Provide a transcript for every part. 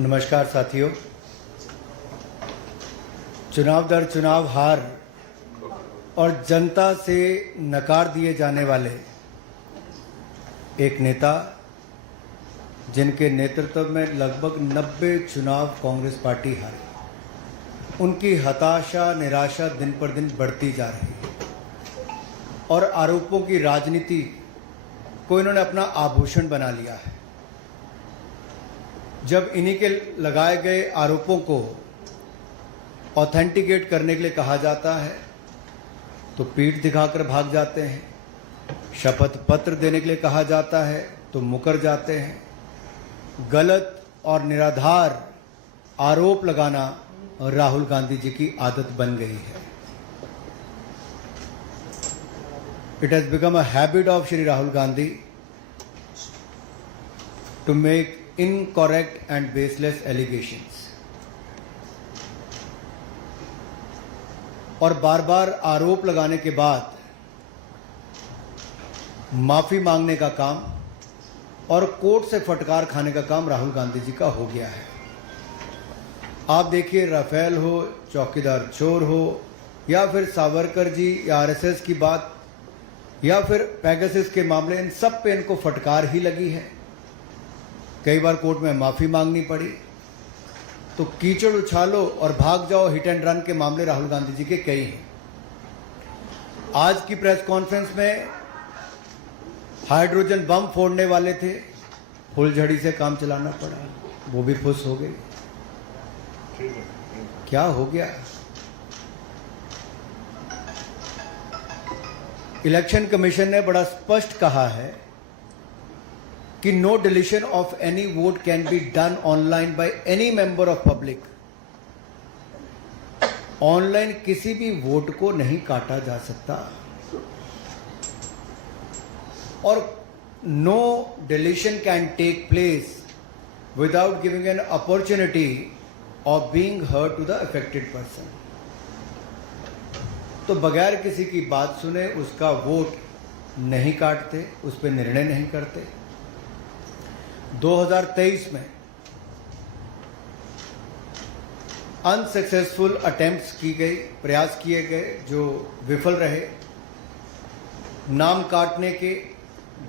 नमस्कार साथियों। चुनाव दर चुनाव हार और जनता से नकार दिए जाने वाले एक नेता जिनके नेतृत्व में लगभग 90 चुनाव कांग्रेस पार्टी हारी, उनकी हताशा निराशा दिन पर दिन बढ़ती जा रही है और आरोपों की राजनीति को इन्होंने अपना आभूषण बना लिया है। जब इन्हीं के लगाए गए आरोपों को ऑथेंटिकेट करने के लिए कहा जाता है तो पीठ दिखाकर भाग जाते हैं, शपथ पत्र देने के लिए कहा जाता है तो मुकर जाते हैं। गलत और निराधार आरोप लगाना राहुल गांधी जी की आदत बन गई है। It has become a habit of Shri Rahul Gandhi to make incorrect and baseless allegations और बार बार आरोप लगाने के बाद माफी मांगने का काम और कोर्ट से फटकार खाने का काम राहुल गांधी जी का हो गया है। आप देखिए, राफेल हो, चौकीदार चोर हो, या फिर सावरकर जी या आरएसएस की बात, या फिर पेगासस के मामले, इन सब पे इनको फटकार ही लगी है। कई बार कोर्ट में माफी मांगनी पड़ी। तो कीचड़ उछालो और भाग जाओ हिट एंड रन के मामले राहुल गांधी जी के कई हैं। आज की प्रेस कॉन्फ्रेंस में हाइड्रोजन बम फोड़ने वाले थे, फुलझड़ी से काम चलाना पड़ा, वो भी फुस हो गई। क्या हो गया? इलेक्शन कमीशन ने बड़ा स्पष्ट कहा है कि no deletion of any vote can be done online by any member of public। Online किसी भी वोट को नहीं काटा जा सकता और no deletion can take place without giving an opportunity of being heard to the affected person। तो बगैर किसी की बात सुने उसका वोट नहीं काटते, उस पर निर्णय नहीं करते। 2023 में अनसक्सेसफुल अटेम्प्ट्स की गई, प्रयास किए गए जो विफल रहे, नाम काटने के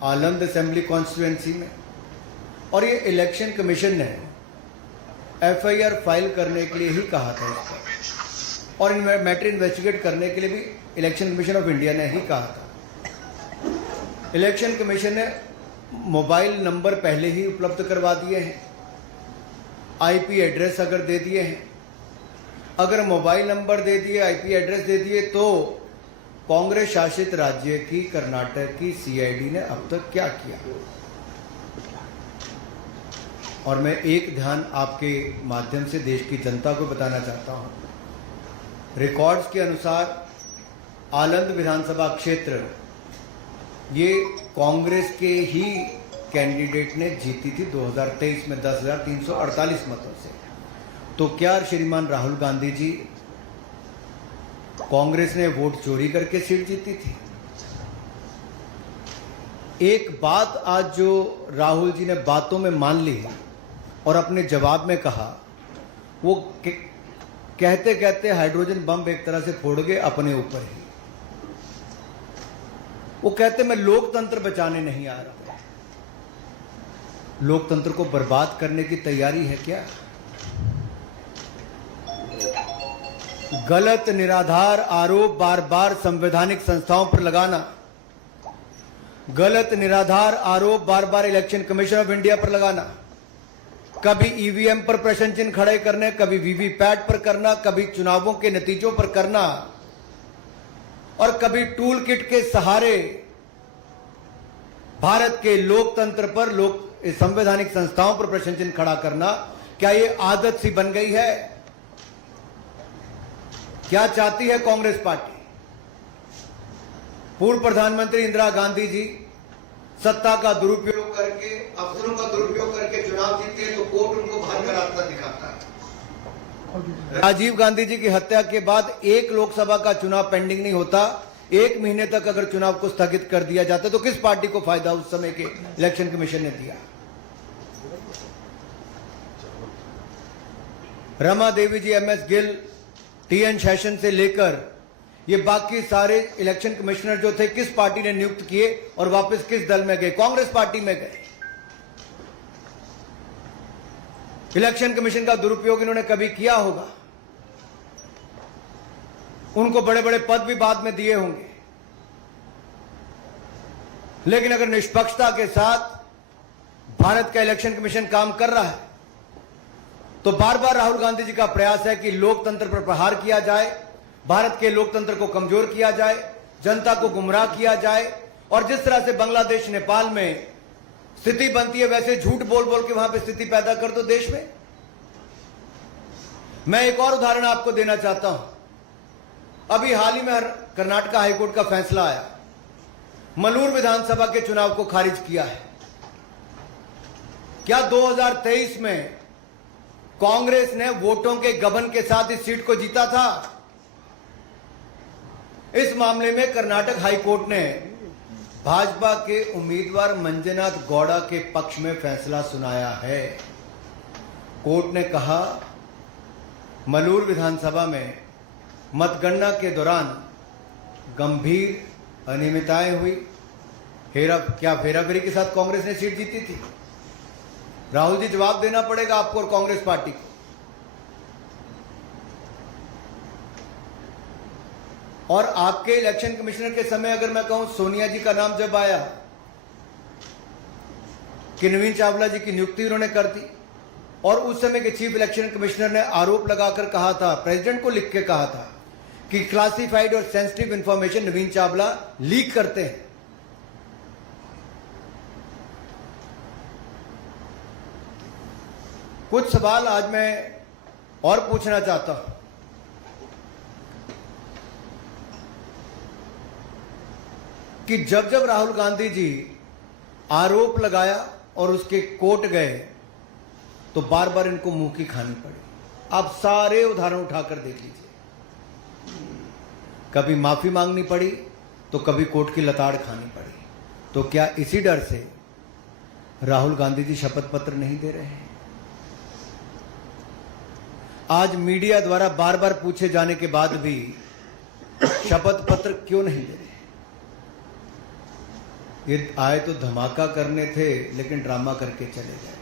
आलंद असेंबली कॉन्स्टिट्यूएंसी में। और ये इलेक्शन कमीशन ने एफआईआर फाइल करने के लिए ही कहा था इस पर, और मैटर इन्वेस्टिगेट करने के लिए भी इलेक्शन कमीशन ऑफ इंडिया ने ही कहा था। इलेक्शन कमीशन ने मोबाइल नंबर पहले ही उपलब्ध करवा दिए हैं, आईपी एड्रेस अगर दे दिए हैं, अगर मोबाइल नंबर दे दिए, आईपी एड्रेस दे दिए, तो कांग्रेस शासित राज्य की कर्नाटक की सीआईडी ने अब तक क्या किया? और मैं एक ध्यान आपके माध्यम से देश की जनता को बताना चाहता हूं। रिकॉर्ड्स के अनुसार आलंद विधानसभा क्षेत्र ये कांग्रेस के ही कैंडिडेट ने जीती थी 2023 में 10,348 मतों से। तो क्या श्रीमान राहुल गांधी जी, कांग्रेस ने वोट चोरी करके सीट जीती थी? एक बात आज जो राहुल जी ने बातों में मान ली और अपने जवाब में कहा, वो कहते कहते हाइड्रोजन बम एक तरह से फोड़ गए अपने ऊपर ही। वो कहते मैं लोकतंत्र बचाने नहीं आ रहा। लोकतंत्र को बर्बाद करने की तैयारी है क्या? गलत निराधार आरोप बार बार संवैधानिक संस्थाओं पर लगाना, गलत निराधार आरोप बार बार इलेक्शन कमीशन ऑफ इंडिया पर लगाना, कभी ईवीएम पर प्रश्न चिन्ह खड़े करने, कभी वीवीपैट पर करना, कभी चुनावों के नतीजों पर करना, और कभी टूल किट के सहारे भारत के लोकतंत्र पर, संवैधानिक संस्थाओं पर प्रश्न चिन्ह खड़ा करना, क्या ये आदत सी बन गई है? क्या चाहती है कांग्रेस पार्टी? पूर्व प्रधानमंत्री इंदिरा गांधी जी सत्ता का दुरुपयोग करके, अफसरों का दुरुपयोग करके चुनाव जीते हैं तो कोर्ट उनको बाहर का रास्ता दिखाता है। राजीव गांधी जी की हत्या के बाद एक लोकसभा का चुनाव पेंडिंग नहीं होता, 1 महीने तक अगर चुनाव को स्थगित कर दिया जाता तो किस पार्टी को फायदा उस समय के इलेक्शन कमीशन ने दिया? रमा देवी जी, MS गिल, TN शेषन से लेकर ये बाकी सारे इलेक्शन कमिश्नर जो थे किस पार्टी ने नियुक्त किए और वापस किस दल में गए? कांग्रेस पार्टी में गए। इलेक्शन कमीशन का दुरुपयोग इन्होंने कभी किया होगा, उनको बड़े बड़े पद भी बाद में दिए होंगे, लेकिन अगर निष्पक्षता के साथ भारत का इलेक्शन कमीशन काम कर रहा है तो बार बार राहुल गांधी जी का प्रयास है कि लोकतंत्र पर प्रहार किया जाए, भारत के लोकतंत्र को कमजोर किया जाए, जनता को गुमराह किया जाए, और जिस तरह से बांग्लादेश नेपाल में स्थिति बनती है वैसे झूठ बोल बोल के वहां पे स्थिति पैदा कर दो देश में। मैं एक और उदाहरण आपको देना चाहता हूं। अभी हाल ही में कर्नाटक हाईकोर्ट का फैसला आया, मलूर विधानसभा के चुनाव को खारिज किया है। क्या 2023 में कांग्रेस ने वोटों के गबन के साथ इस सीट को जीता था? इस मामले में कर्नाटक हाईकोर्ट ने भाजपा के उम्मीदवार मंजुनाथ गौड़ा के पक्ष में फैसला सुनाया है। कोर्ट ने कहा, मलूर विधानसभा में मतगणना के दौरान गंभीर अनियमितताएं हुई। क्या फेराफेरी के साथ कांग्रेस ने सीट जीती थी? राहुल जी, जवाब देना पड़ेगा आपको और कांग्रेस पार्टी को। और आपके इलेक्शन कमिश्नर के समय अगर मैं कहूं, सोनिया जी का नाम जब आया कि नवीन चावला जी की नियुक्ति उन्होंने कर दी, और उस समय के चीफ इलेक्शन कमिश्नर ने आरोप लगाकर कहा था, प्रेसिडेंट को लिख के कहा था कि क्लासिफाइड और सेंसिटिव इंफॉर्मेशन नवीन चावला लीक करते हैं। कुछ सवाल आज मैं और पूछना चाहता हूं कि जब जब राहुल गांधी जी आरोप लगाया और उसके कोर्ट गए तो बार बार इनको मुंह की खानी पड़ी। आप सारे उदाहरण उठाकर देख लीजिए, कभी माफी मांगनी पड़ी तो कभी कोर्ट की लताड़ खानी पड़ी। तो क्या इसी डर से राहुल गांधी जी शपथ पत्र नहीं दे रहे हैं? आज मीडिया द्वारा बार बार पूछे जाने के बाद भी शपथ पत्र क्यों नहीं दे रहे? ये आए तो धमाका करने थे, लेकिन ड्रामा करके चले गए।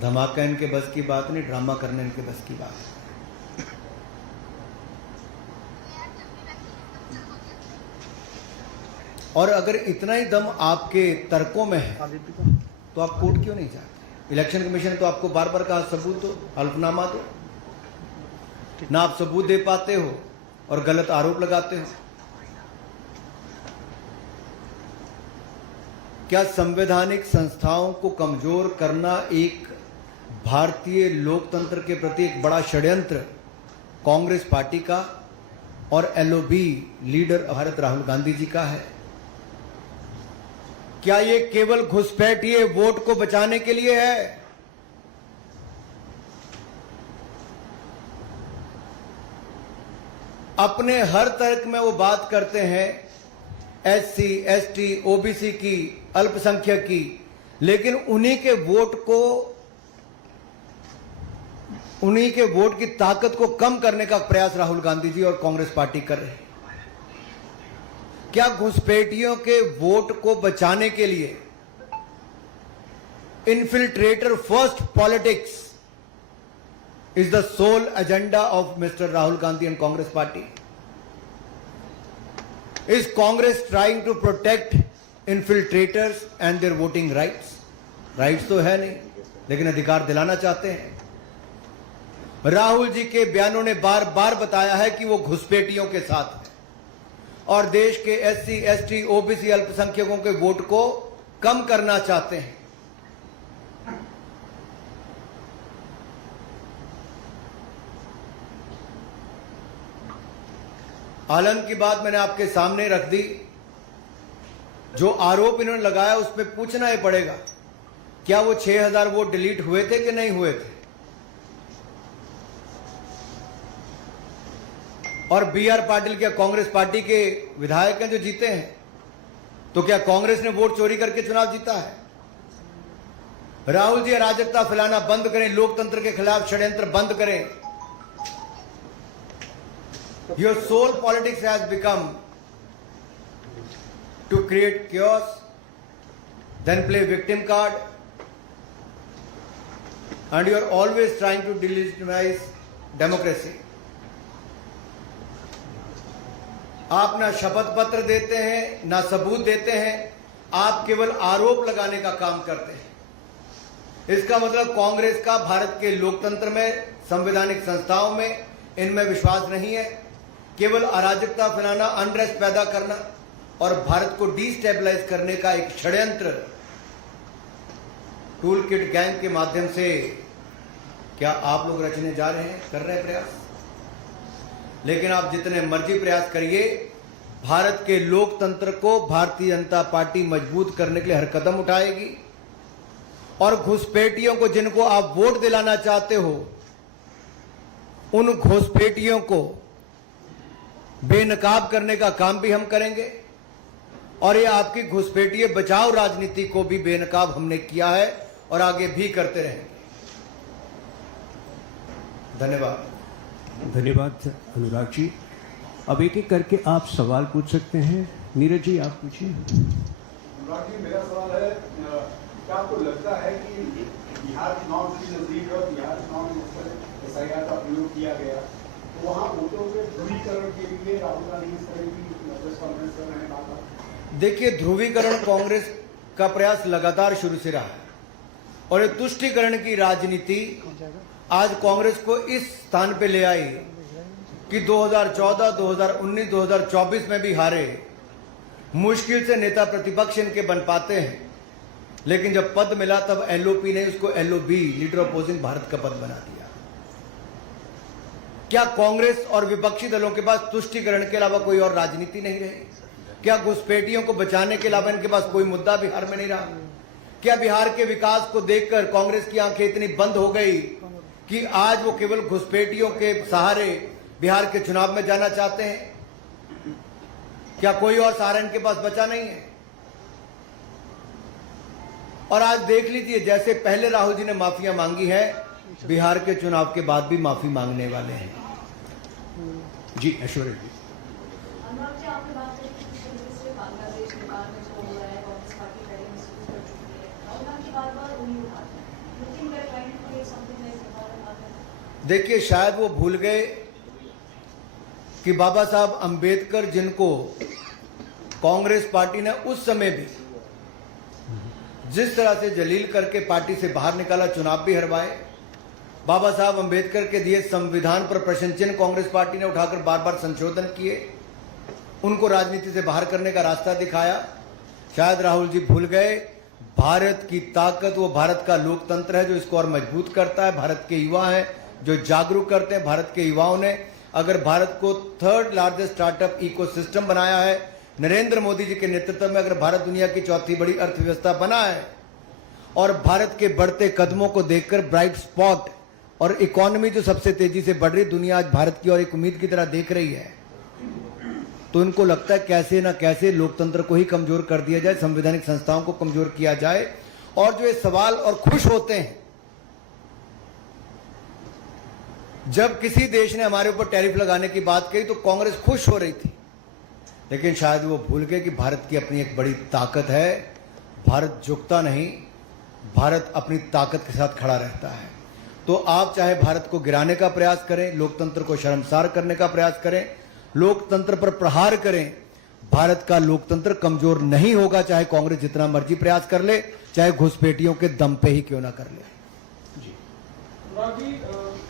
धमाका इनके बस की बात नहीं, ड्रामा करने इनके बस की बात है। और अगर इतना ही दम आपके तर्कों में है तो आप कोर्ट क्यों नहीं जाते? इलेक्शन कमीशन ने तो आपको बार बार कहा सबूत दो, हल्फनामा दो, ना आप सबूत दे पाते हो और गलत आरोप लगाते हो। क्या संवैधानिक संस्थाओं को कमजोर करना एक भारतीय लोकतंत्र के प्रति एक बड़ा षड्यंत्र कांग्रेस पार्टी का और LOB लीडर भारत राहुल गांधी जी का है? क्या ये केवल घुसपैठिए वोट को बचाने के लिए है? अपने हर तर्क में वो बात करते हैं SC, ST, OBC की, अल्पसंख्यक की, लेकिन उन्हीं के वोट की ताकत को कम करने का प्रयास राहुल गांधी जी और कांग्रेस पार्टी कर रहे हैं। क्या घुसपैठियों के वोट को बचाने के लिए infiltrator first politics is the sole agenda of mister Rahul Gandhi and Congress party? Is Congress trying to protect infiltrators and their voting rights? Rights तो है नहीं, लेकिन अधिकार दिलाना चाहते हैं। राहुल जी के बयानों ने बार बार बताया है कि वो घुसपैठियों के साथ है और देश के SC, ST, OBC अल्पसंख्यकों के वोट को कम करना चाहते हैं। आलम की बात मैंने आपके सामने रख दी। जो आरोप इन्होंने लगाया उस पर पूछना ही पड़ेगा, क्या वो 6000 वोट डिलीट हुए थे कि नहीं हुए थे? और BR पाटिल क्या कांग्रेस पार्टी के विधायक हैं जो जीते हैं? तो क्या कांग्रेस ने वोट चोरी करके चुनाव जीता है? राहुल जी अराजकता फैलाना बंद करें, लोकतंत्र के खिलाफ षड्यंत्र बंद करें। Your sole politics has become to create chaos, then play victim card, and you are always trying to delegitimize democracy. आप ना शपथ पत्र देते हैं, ना सबूत देते हैं, आप केवल आरोप लगाने का काम करते हैं। इसका मतलब कांग्रेस का भारत के लोकतंत्र में, संवैधानिक संस्थाओं में, इनमें विश्वास नहीं है। केवल अराजकता फैलाना, अनरेस्ट पैदा करना और भारत को डिस्टेबलाइज करने का एक षड्यंत्र टूल किट गैंग के माध्यम से क्या आप लोग रचने जा रहे हैं, कर रहे हैं प्रयास। लेकिन आप जितने मर्जी प्रयास करिए, भारत के लोकतंत्र को भारतीय जनता पार्टी मजबूत करने के लिए हर कदम उठाएगी और घुसपैठियों को, जिनको आप वोट दिलाना चाहते हो, उन घुसपैठियों को बेनकाब करने का काम भी हम करेंगे। और ये आपकी घुसपैठिए बचाओ राजनीति को भी बेनकाब हमने किया है और आगे भी करते रहेंगे। धन्यवाद। धन्यवाद अनुराग जी। अब एक एक करके आप सवाल पूछ सकते हैं। नीरज जी आप पूछिए। अनुराग जी, मेरा सवाल है, क्या आपको लगता है कि बिहार चुनाव की नजदीक और बिहार चुनाव में SIR का प्रयोग किया गया, तो वहाँ वोटों के ध्रुवीकरण के लिए राहुल गांधी इस तरह की प्रेस कॉन्फ्रेंस कर रहे हैं? देखिए, ध्रुवीकरण कांग्रेस का प्रयास लगातार शुरू से रहा है और ये तुष्टीकरण की राजनीति आज कांग्रेस को इस स्थान पे ले आई कि 2014, 2019, 2024 में भी हारे। मुश्किल से नेता प्रतिपक्ष इनके बन पाते हैं, लेकिन जब पद मिला तब LOP ने उसको LOB, लीडर अपोजिंग भारत का पद बना दिया। क्या कांग्रेस और विपक्षी दलों के पास तुष्टीकरण के अलावा कोई और राजनीति नहीं रही? क्या घुसपैठियों को बचाने के अलावा इनके पास कोई मुद्दा बिहार में नहीं रहा? क्या बिहार के विकास को देखकर कांग्रेस की आंखें इतनी बंद हो गई कि आज वो केवल घुसपैठियों के सहारे बिहार के चुनाव में जाना चाहते हैं? क्या कोई और सहारा इनके पास बचा नहीं है? और आज देख लीजिए, जैसे पहले राहुल जी ने माफिया मांगी है, बिहार के चुनाव के बाद भी माफी मांगने वाले हैं। जी ऐश्वर्या जी। अनुराग जी, आपने बात करी कि पिछले दिनों से बांग्लादेश, नेपाल में जो हो रहा है, कांग्रेस पार्टी पहले महसूस कर चुकी है। राहुल गांधी बार-बार उंगली उठाते हैं। You think they're trying to create something like Nepal? देखिए, शायद वो भूल गए कि बाबा साहब अंबेडकर, जिनको कांग्रेस पार्टी ने उस समय भी जिस तरह से जलील करके पार्टी से बाहर निकाला, चुनाव भी हरवाए, बाबा साहब अंबेडकर के दिए संविधान पर प्रश्न चिन्ह कांग्रेस पार्टी ने उठाकर बार बार संशोधन किए, उनको राजनीति से बाहर करने का रास्ता दिखाया। शायद राहुल जी भूल गए, भारत की ताकत वो भारत का लोकतंत्र है जो इसको और मजबूत करता है। भारत के युवा हैं जो जागरूक करते हैं। भारत के युवाओं ने अगर भारत को 3rd लार्जेस्ट स्टार्टअप इकोसिस्टम बनाया है, नरेंद्र मोदी जी के नेतृत्व में अगर भारत दुनिया की 4थी बड़ी अर्थव्यवस्था बना है, और भारत के बढ़ते कदमों को देखकर ब्राइट स्पॉट और इकोनॉमी जो सबसे तेजी से बढ़ रही, दुनिया आज भारत की और एक उम्मीद की तरह देख रही है, तो इनको लगता है कैसे ना कैसे लोकतंत्र को ही कमजोर कर दिया जाए, संवैधानिक संस्थाओं को कमजोर किया जाए। और जो ये सवाल और खुश होते हैं जब किसी देश ने हमारे ऊपर टैरिफ लगाने की बात कही तो कांग्रेस खुश हो रही थी, लेकिन शायद वो भूल गए कि भारत की अपनी एक बड़ी ताकत है। भारत झुकता नहीं, भारत अपनी ताकत के साथ खड़ा रहता है। तो आप चाहे भारत को गिराने का प्रयास करें, लोकतंत्र को शर्मसार करने का प्रयास करें, लोकतंत्र पर प्रहार करें, भारत का लोकतंत्र कमजोर नहीं होगा, चाहे कांग्रेस जितना मर्जी प्रयास कर ले, चाहे घुसपैठियों के दम पे ही क्यों ना कर ले।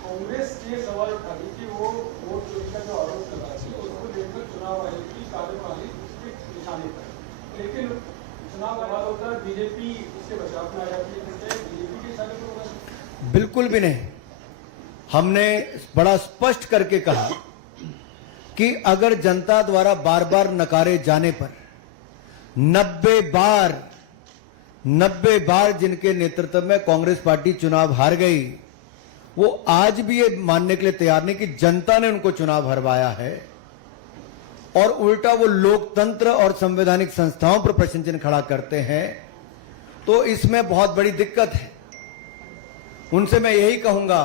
कांग्रेस ये सवाल उठा रही कि वो वोट चोरी का जो आरोप लगा है उसको लेकर चुनाव आयोग की कार्यवाही उसके निशाने पर, लेकिन चुनाव आयोग होता है बीजेपी उसके बचाव में आ जाती है, बीजेपी के निशाने पर होगा? बिल्कुल भी नहीं। हमने बड़ा स्पष्ट करके कहा कि अगर जनता द्वारा बार बार नकारे जाने पर 90 बार जिनके नेतृत्व में कांग्रेस पार्टी चुनाव हार गई, वो आज भी ये मानने के लिए तैयार नहीं कि जनता ने उनको चुनाव हरवाया है, और उल्टा वो लोकतंत्र और संवैधानिक संस्थाओं पर प्रश्न चिन्ह खड़ा करते हैं, तो इसमें बहुत बड़ी दिक्कत है। उनसे मैं यही कहूंगा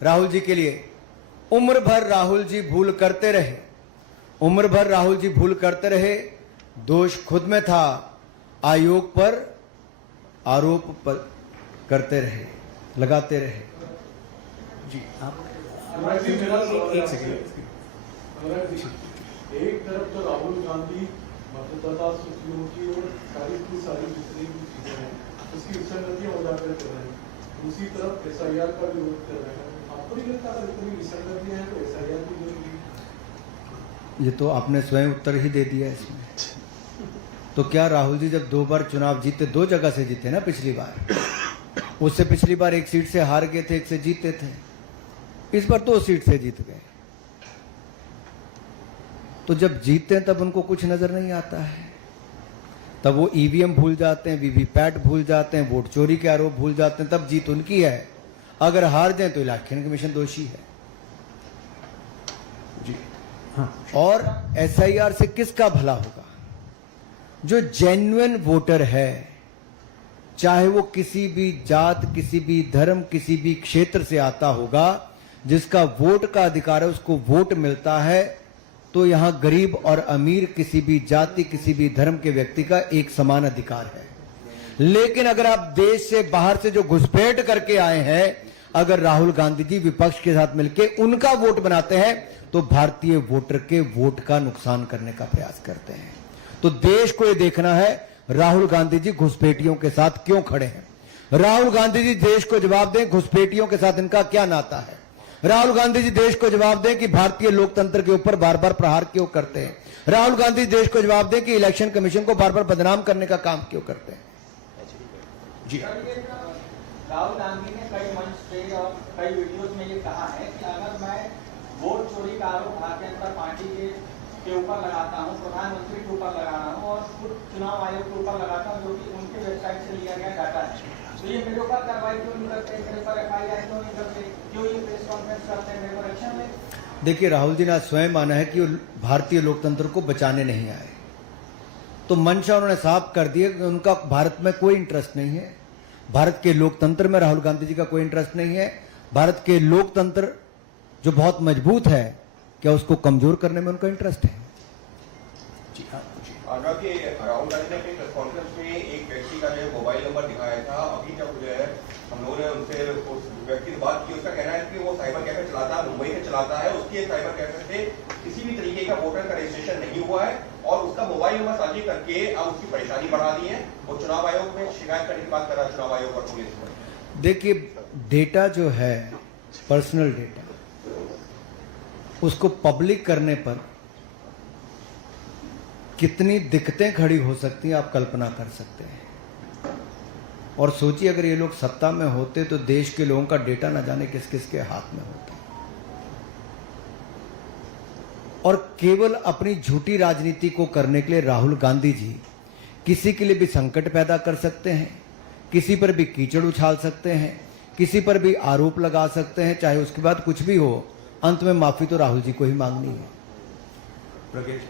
राहुल जी के लिए, उम्र भर राहुल जी भूल करते रहे, उम्र भर राहुल जी भूल करते रहे। दोष खुद में था, आयोग पर आरोप पर करते रहे, लगाते रहे। जी आप अनुराग जी, मेरा सवाल एक है सेकंड। आपसे। अनुराग जी, एक तरफ तो राहुल गांधी मतदाता सूचियों की और सारी की सारी जितनी भी चीजें हैं उसकी विसंगतियां उजागर कर रहे हैं, दूसरी तरफ एसआईआर का विरोध कर रहे हैं। आपको नहीं लगता अगर इतनी विसंगतियां हैं तो एसआईआर की जरूरी है? ये तो आपने स्वयं उत्तर ही दे दिया इसमें। तो क्या राहुल जी जब 2 बार चुनाव जीते, 2 जगह से जीते ना, पिछली बार, उससे पिछली बार 1 सीट से हार गए थे, 1 से जीते थे, इस बार 2 सीट से जीत गए। तो जब जीतते हैं तब उनको कुछ नजर नहीं आता है, तब वो ईवीएम भूल जाते हैं, वीवीपैट भूल जाते हैं, वोट चोरी के आरोप भूल जाते हैं, तब जीत उनकी है। अगर हार जाए तो इलेक्शन कमीशन दोषी है। जी हाँ, और एसआईआर से किसका भला होगा? जो जेन्युइन वोटर है, चाहे वो किसी भी जात, किसी भी धर्म, किसी भी क्षेत्र से आता होगा, जिसका वोट का अधिकार है, उसको वोट मिलता है। तो यहां गरीब और अमीर, किसी भी जाति, किसी भी धर्म के व्यक्ति का एक समान अधिकार है। लेकिन अगर आप देश से बाहर से जो घुसपैठ करके आए हैं, अगर राहुल गांधी जी विपक्ष के साथ मिलकर उनका वोट बनाते हैं, तो भारतीय वोटर के वोट का नुकसान करने का प्रयास करते हैं। तो देश को यह देखना है राहुल गांधी जी घुसपैठियों के साथ क्यों खड़े हैं। राहुल गांधी जी देश को जवाब दें, घुसपैठियों के साथ इनका क्या नाता है। राहुल गांधी जी देश को जवाब दें कि भारतीय लोकतंत्र के ऊपर बार बार प्रहार क्यों करते हैं। राहुल गांधी देश को जवाब दें कि इलेक्शन कमीशन को बार बार बदनाम करने का काम क्यों करते हैं। जी राहुल गांधी ने कई मंच पे और कई वीडियोस में ये कहा है कि अगर मैं वोट चोरी का आरोप भारतीय जनता पार्टी के ऊपर लगाता हूँ, प्रधानमंत्री के ऊपर लगा रहा हूँ और खुद चुनाव आयोग के ऊपर लगाता हूँ, जो कि उनकी वेबसाइट से लिया गया डाटा है, तो ये मेरे ऊपर कार्रवाई क्यों नहीं करते, मेरे ऊपर एफआईआर क्यों नहीं करते, क्यों ये प्रेस कॉन्फ्रेंस करते हैं, मेरे पर एक्शन में? देखिए, राहुल जी ने आज स्वयं माना है कि वो भारतीय लोकतंत्र को बचाने नहीं आए। तो मंशा उन्होंने साफ कर दिया कि उनका भारत में कोई इंटरेस्ट नहीं है। भारत के लोकतंत्र में राहुल गांधी जी का कोई इंटरेस्ट नहीं है। भारत के लोकतंत्र जो बहुत मजबूत है, क्या उसको कमजोर करने में उनका इंटरेस्ट है। जी हाँ, जी अनुराग जी, राहुल गांधी ने अपनी प्रेस कॉन्फ्रेंस में एक व्यक्ति का जो है मोबाइल नंबर दिखाया था। अभी जब जो है हम लोगों ने उनसे उस व्यक्ति से बात की, उसका कहना है कि वो साइबर कैफे चलाता है, मुंबई में चलाता है, उसके साइबर कैफे से किसी भी तरीके का वोटर का रजिस्ट्रेशन नहीं हुआ है और उसका मोबाइल नंबर साझी करके अब उसकी परेशानी बढ़ा दी है। वो चुनाव आयोग में शिकायत करने की बात कर रहा है, चुनाव आयोग और पुलिस पर। देखिए, डेटा जो है पर्सनल डेटा, उसको पब्लिक करने पर कितनी दिक्कतें खड़ी हो सकती हैं आप कल्पना कर सकते हैं। और सोचिए, अगर ये लोग सत्ता में होते तो देश के लोगों का डेटा न जाने किस किस के हाथ में होता। और केवल अपनी झूठी राजनीति को करने के लिए राहुल गांधी जी किसी के लिए भी संकट पैदा कर सकते हैं, किसी पर भी कीचड़ उछाल सकते हैं, किसी पर भी आरोप लगा सकते हैं, चाहे उसके बाद कुछ भी हो, अंत में माफी तो राहुल जी को ही मांगनी है। प्रज्ञा जी।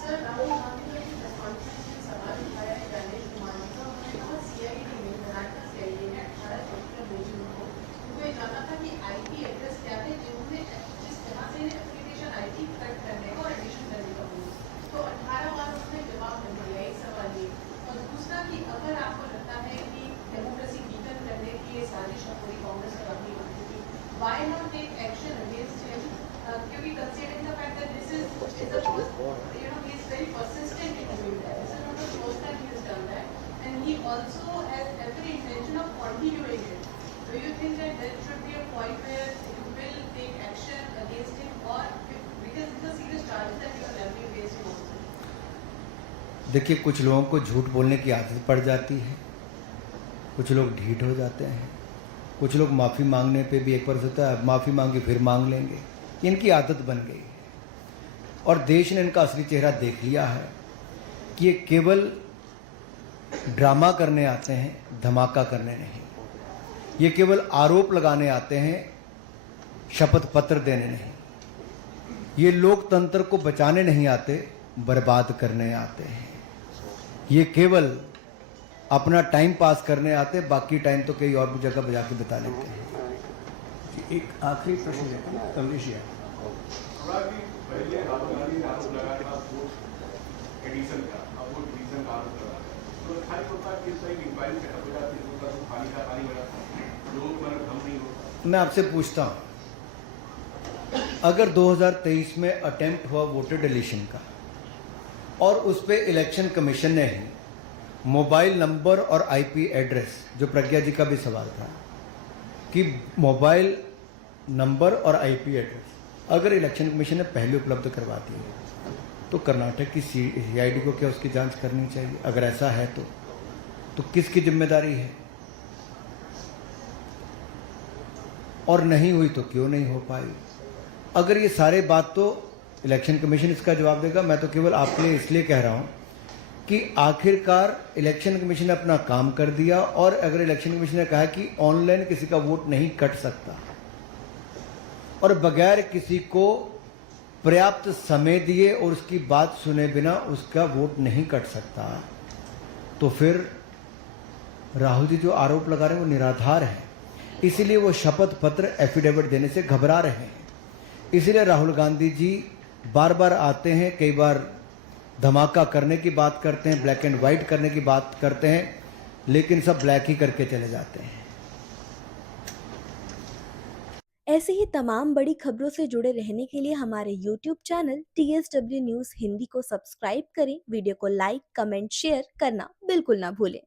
सर, राहुल गांधी ने प्रेस कॉन्फ्रेंस में सवाल उठाया है गणेश कुमार जी का। उन्होंने कहा सीआईडी ने बनाकर सीआईडी ने 18 डॉक्टर भेजे उनको, उनको ये जानना था कि आईपी एड्रेस क्या थे जिन्होंने जिस तरह से एप्लीकेशन आईपी कट करने का और एडिशन करने का बोला। तो 18 बार उसने जवाब नहीं दिया। एक सवाल ये, और दूसरा कि अगर आपको लगता है कि डेमोक्रेसी वीकन करने की ये साजिश है पूरी कांग्रेस और अपनी पार्टी की, why not take action against him? क्योंकि considering the fact that this is the first, he is very persistent in doing that. This is not the first time he has done that, and he also has every intention of continuing it. Do you think that there should be a point where you will take action against him, or because it's a serious charge that you are levying against him also? देखिए, कुछ लोगों को झूठ बोलने की आदत पड़ जाती है, कुछ लोग ढीठ हो जाते हैं, कुछ लोग माफ़ी मांगने पे भी एक बार सोचता है माफ़ी मांगी फिर मांग लेंगे, इनकी आदत बन गई है। और देश ने इनका असली चेहरा देख लिया है कि ये केवल ड्रामा करने आते हैं, धमाका करने नहीं। ये केवल आरोप लगाने आते हैं, शपथ पत्र देने नहीं। ये लोकतंत्र को बचाने नहीं आते, बर्बाद करने आते हैं। ये केवल अपना टाइम पास करने आते हैं, बाकी टाइम तो कहीं और भी जगह बजा के बिता लेते हैं। एक आखिरी प्रश्न है कमलेश जी। अनुराग जी, पहले राहुल गांधी ने आरोप लगाया था वोट एडिशन का, अब वोट डिवीजन का आरोप लगा है। तो खाली होता है कि इस तरह इंक्वायरी सेटअप हो जाती है, तो पानी का पानी बना लोगों को मतलब हम नहीं होता। मैं आपसे पूछता हूँ, अगर 2023 में अटेम्प्ट हुआ वोटर डिलीशन का और उस पे इलेक्शन कमीशन ने ही मोबाइल नंबर और आईपी एड्रेस, जो प्रज्ञा जी का भी सवाल था कि मोबाइल नंबर और आईपी एड्रेस अगर इलेक्शन कमीशन ने पहले उपलब्ध करवा दिए तो कर्नाटक की सीआईडी को क्या उसकी जांच करनी चाहिए? अगर ऐसा है तो किसकी जिम्मेदारी है? और नहीं हुई तो क्यों नहीं हो पाई? अगर ये सारे बात तो इलेक्शन कमीशन इसका जवाब देगा। मैं तो केवल आपके लिए इसलिए कह रहा हूं कि आखिरकार इलेक्शन कमीशन ने अपना काम कर दिया, और अगर इलेक्शन कमीशन ने कहा कि ऑनलाइन किसी का वोट नहीं कट सकता और बगैर किसी को पर्याप्त समय दिए और उसकी बात सुने बिना उसका वोट नहीं कट सकता, तो फिर राहुल जी जो आरोप लगा रहे हैं वो निराधार है। इसीलिए वो शपथ पत्र एफिडेविट देने से घबरा रहे हैं। इसीलिए राहुल गांधी जी बार बार आते हैं, कई बार धमाका करने की बात करते हैं, ब्लैक एंड व्हाइट करने की बात करते हैं, लेकिन सब ब्लैक ही करके चले जाते हैं। ऐसे ही तमाम बड़ी खबरों से जुड़े रहने के लिए हमारे YouTube channel TSW news Hindi को सब्सक्राइब करें। वीडियो को लाइक, कमेंट, शेयर करना बिल्कुल ना भूलें।